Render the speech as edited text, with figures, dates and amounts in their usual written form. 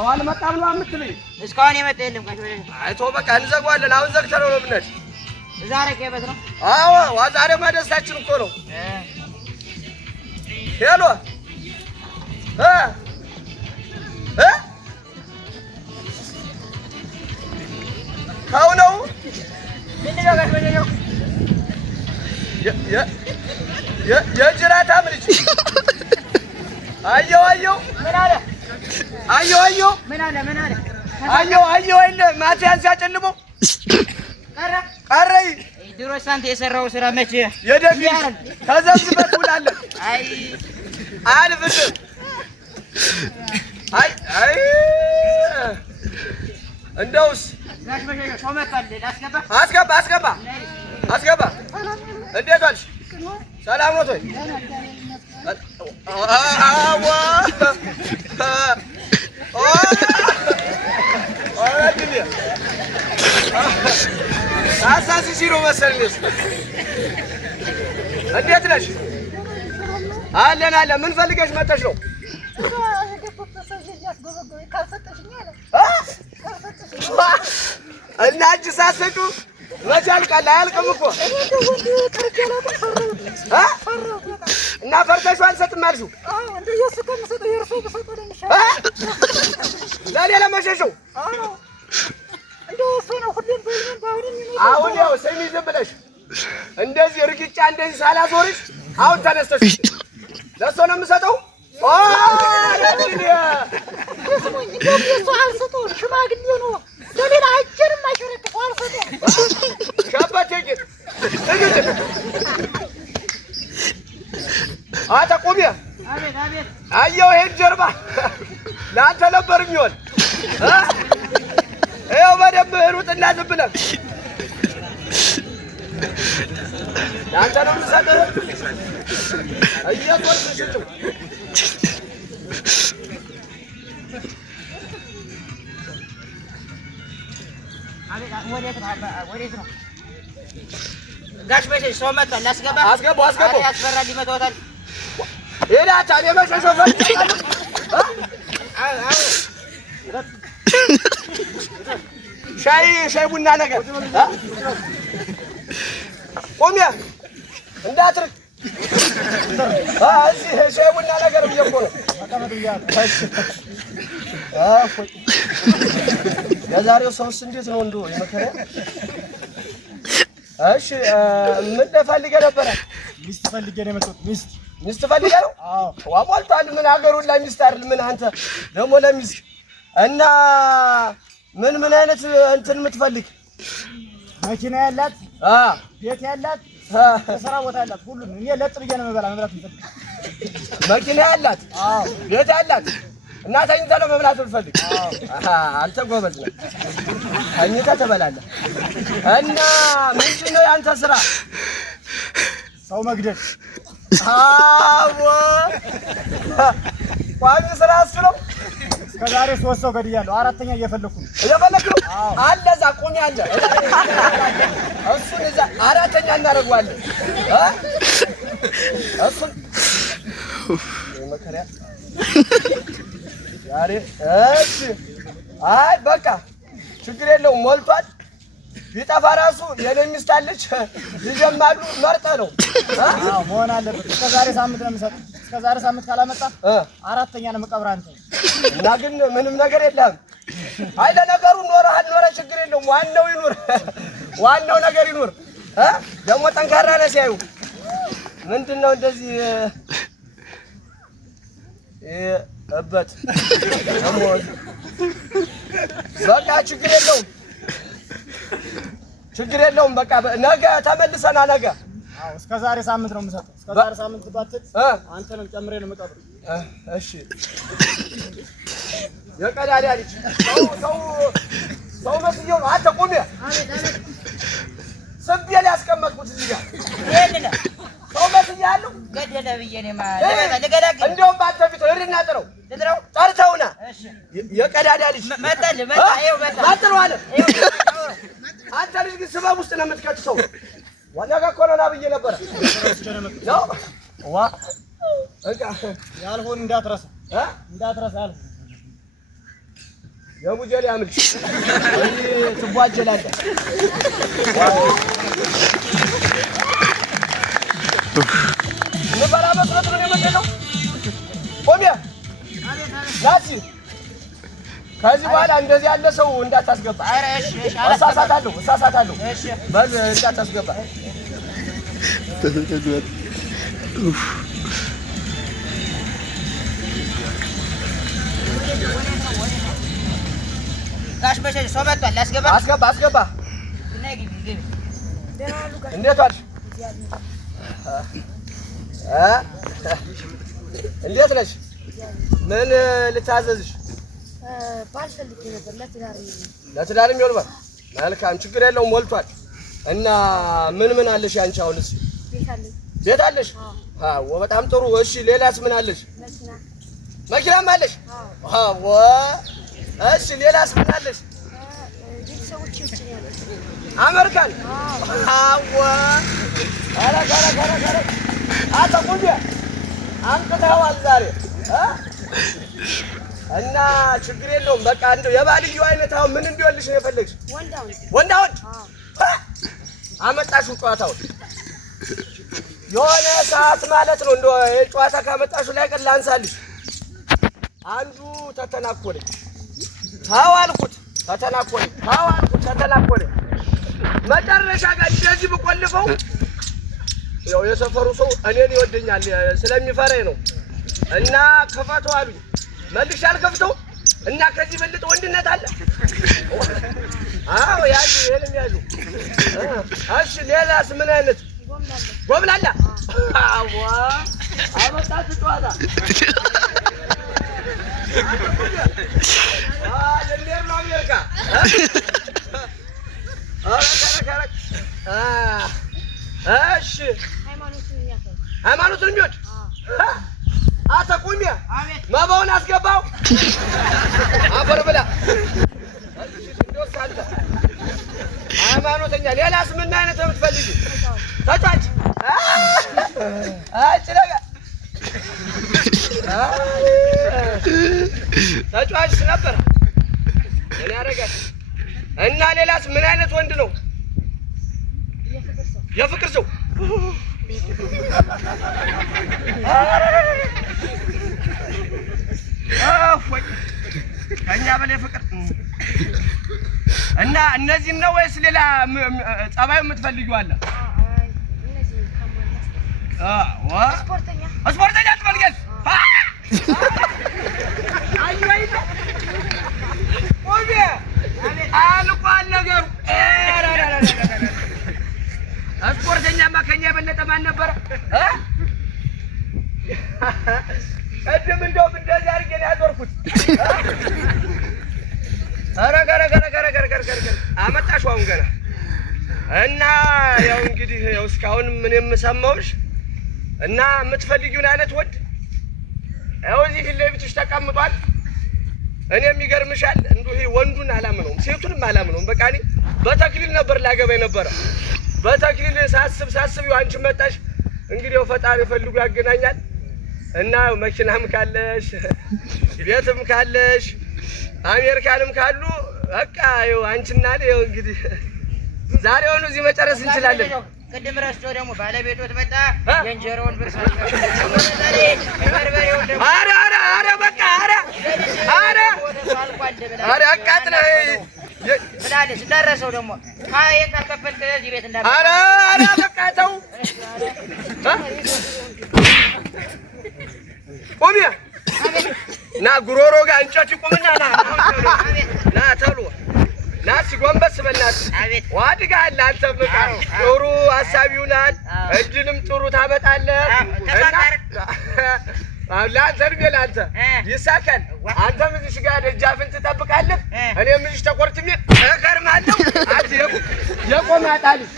ሰዋል መጣም ነው አምትልኝ እስካሁን የመጣ የለም ጋሽ በለኝ አይቶ በቃ እንዘጓለን አሁን ዘግተነው ነው ብነድ ዛሬ ከበት ነው አዎ ዛሬ ማደስታችን እኮ ነው ሄሎ ካው ነው ምንድነው ጋሽ በለኝ የጅራታ ምልጭ አየው ምን አለ አየው ምን አለ አየው አይደል ማቲያን ሲያጨልመው ቀረ ድሮ ሳንተ የሰራው ስራ መቼ የደፊ ተዘብዝበት ውላለ አይ አልፍት አይ እንደውስ ጋሽ በለኝ ተመጣለ አስገባ እንዴት ዋልሽ ሰላም ነው ወይ አዋ አረድልኝ አሳሲ ሲሮ መሰለኝ እንዴት ነሽ አለን ምን ፈልገሽ መጣሽ ነው እና እጅ ሳሰጡ መቻል ቃል አያልቅም እኮ እና ፈርተሽው አልሰጥም አልሽው ለሌላ መሸሸው አሁን ያው ስሚ ዝም ብለሽ እንደዚህ ርግጫ እንደዚህ ሳላዞርሽ አሁን ተነስተሽ ለእሱ ነው የምሰጠው ሽማግሌ ነው ለሌላ አጀርም አይሸረክም አልሰጠው ሸበቴ ግን አታቆሚ አቤት አየው ይሄን ጀርባ ለአንተ ነበር የሚሆን ይኸው በደንብ ሩጥና ዝም ብለህ ለአንተ ነው የምሰጥህ እየዞርክ ሽጭው ወዴት ነው ጋሽ በለኝ ሰው መጣ አስገባው ያስፈራል ይመጣውታል ሄዳ ታዲያ መሸሸው ሻይ ቡና ነገር ቆሚያ እንዳትርቅ እዚህ ሻይ ቡና ነገር ብዬሽ እኮ ነው የዛሬው ሰውስ እንዴት ነው እንደው የመከረ እሺ ምን ፈልገህ ነበረ ሚስት ፈልጌ ነው የመጣሁት ሚስት ፈልገህ ነው አዎ ዋሞልታል ምን አገሩን ላይ ሚስት አይደል ምን አንተ ደግሞ ለሚስት እና ምን አይነት እንትን የምትፈልግ መኪና ያላት ቤት ያላት ስራ ቦታ ያላት ሁሉ እኔ ለጥ ብዬ ነው መብላት የምፈልግ መኪና ያላት ቤት ያላት እና ተኝተህ ነው መብላት የምትፈልግ አንተ ጎበዝ ነህ ተኝተህ ትበላለህ እና ምንድን ነው ያንተ ስራ ሰው መግደል አዎ ቋሚ ስራ እሱ ነው እስከዛሬ 3 ሰው ገድያለሁ አራተኛ እየፈለኩ ነው አለ እዛ ቁሚ አለ እሱን እዛ አራተኛ እናደርገዋለን እሱን መከሪያ ዛሬ እሺ አይ በቃ ችግር የለውም ሞልቷል ቢጠፋ ራሱ የኔ ሚስት አለች ይጀምራሉ መርጠህ ነው መሆን አለበት እስከዛሬ ሳምንት ነው የምሰጥ እስከዛሬ ሳምንት ካላመጣ አራተኛ ነው የምቀብርህ አንተ እና ግን ምንም ነገር የለም አይ ለነገሩ ኖረ ችግር የለውም ዋናው ነገር ይኑር ደግሞ ጠንካራ ነህ ሲያዩ ምንድነው እንደዚህ እበት ደግሞ በቃ ችግር የለውም በቃ ነገ ተመልሰና ነገ እስከዛሬ ሳምንት ነው የምሰጠው እስከዛሬ ሳምንት ባትል አንተንም ጨምሬ ነው የምቀብርህ እሺ የቀዳዳ ልጅ ሰው መስየው ነው አንተ ቆሜ ሰብዬ ላይ ያስቀመጥኩት እዚህ ጋር ይሄን ሰው መስያለሁ ገደለ ብዬ ነው ማለት ለገዳግ እንደውም ባንተ ፊት እርና ጥረው ጠርተውና የቀዳዳ ልጅ መጣ ይኸው መጣ አለ አንተ ልጅ ግን ስበብ ውስጥ ነው የምትከተው ዋናጋ ኮሮና ብዬ ነበር ነው ዋ እቃ ያልሆን እንዳትረሳ ያልሆን የሙጀሌ አምልጭ ትቧጀላለህ። ምበላ መስሎት ነው የመሰለው። ቆሚያ ናሲ ከዚህ በኋላ እንደዚህ ያለ ሰው እንዳታስገባ። እሳሳታለሁ። በል እንዳታስገባ። ጋሽ በሸሽ ሰው መጥቷል። አስገባ። እንዴት ዋልሽ? እንዴት ነሽ? ምን ልታዘዝሽ? ባል ፈልጌ ነበር ለትዳር የሚሆን ባል። መልካም ችግር የለውም ሞልቷል። እና ምን አለሽ አንቺ? አሁንስ ቤት አለሽ? አዎ በጣም ጥሩ። እሺ ሌላስ ምን አለሽ? መኪናም አለሽ? አዎ እሺ ሌላስ ምን አለሽ? ቤተሰቦቼ ውጭ ነው ያሉት አሜሪካን? አዎ አረ አታቁንዲያ አንተታዋል ዛሬ እና ችግር የለውም። በቃ እንደው የባልየው አይነት አሁን ምን እንዲወልሽ ነው የፈለግሽ? ወንዳውን አመጣሽው ጨዋታውን የሆነ ሰዓት ማለት ነው። እንደው የጨዋታ ካመጣሽው ላይ ቀን ላንሳልሽ። አንዱ ተተናኮለኝ ታዋልኩት ተተናኮለኝ መጨረሻ ጋር እንደዚህ ብቆልፈው ያው የሰፈሩ ሰው እኔን ይወደኛል ስለሚፈራኝ ነው። እና ከፈተው አሉኝ። መልሼ አልከፍተው እና ከዚህ በልጥ ወንድነት አለ? አዎ ያዙ ይሄንም ያዙ። እሺ ሌላስ ምን አይነት? ጎብላላ? አዎ አመጣት ጨዋታ ለኔር ነው አሜሪካ። እሺ ሃይማኖትን የሚወድ አተቁሚያ መባውን አስገባው። አፈር ብላ ሃይማኖተኛ። ሌላስ ምን አይነት ነው የምትፈልጊው? ተጫጭ ተጫጭ ነበር እኔ ያደርጋል። እና ሌላስ ምን አይነት ወንድ ነው? የፍቅር ሰው ከእኛ በላይ ፍቅር። እና እነዚህም ነው ወይስ ሌላ ጸባዩ የምትፈልጊው አለ? ስፖርተኛ ትፈልጊያለሽ? አልቋል ነገሩ። ስፖርተኛማ ከእኛ የበለጠ ማን ነበረ? ቅድም እንደውም እንደዚህ አድርጌ ነው ያዞርኩት። አመጣሽው አሁን ገና። እና ያው እንግዲህ ያው እስካሁን ምን የምሰማውሽ እና የምትፈልጊውን አይነት ወድ ያው እዚህ ፊት ለፊትሽ ተቀምጧል። እኔም ይገርምሻል እንደው ይሄ ወንዱን አላምነውም ሴቱንም አላምነውም። በቃ እኔ በተክሊል ነበር ላገባ የነበረ። በተክሊል ሳስብ ይኸው አንቺ መጣሽ። እንግዲህ ያው ፈጣሪ ፈልጎ ያገናኛል። እና መኪናም ካለሽ ቤትም ካለሽ አሜሪካንም ካሉ በቃ ይኸው አንቺና ይኸው እንግዲህ ዛሬውኑ እዚህ መጨረስ እንችላለን። ቅድም ረስቶ ደግሞ ባለቤቶት መጣ። የእንጀራውን ብር በቃ አቃጥለህ ብላለች። ደረሰው ደግሞ ይሄን ካልከፈልክ እዚህ ቤት እንዳለ በቃ ተው። ቆሚያ ና ጉሮሮ ጋር እንጨት ይቆምና ና ተሉ ና ሲጎንበስ በእናትህ ዋድጋል። አንተ በቃ ጥሩ ሀሳብ ይሆናል። እድልም ጥሩ ታመጣለህ። ለአንተ እድሜ ለአንተ ይሳካል። አንተም እዚህ ጋር ደጃፍን ትጠብቃለህ። እኔም እዚህ ተቆርጥሜ እከርማለሁ። አንተ የቆማጣ ልጅ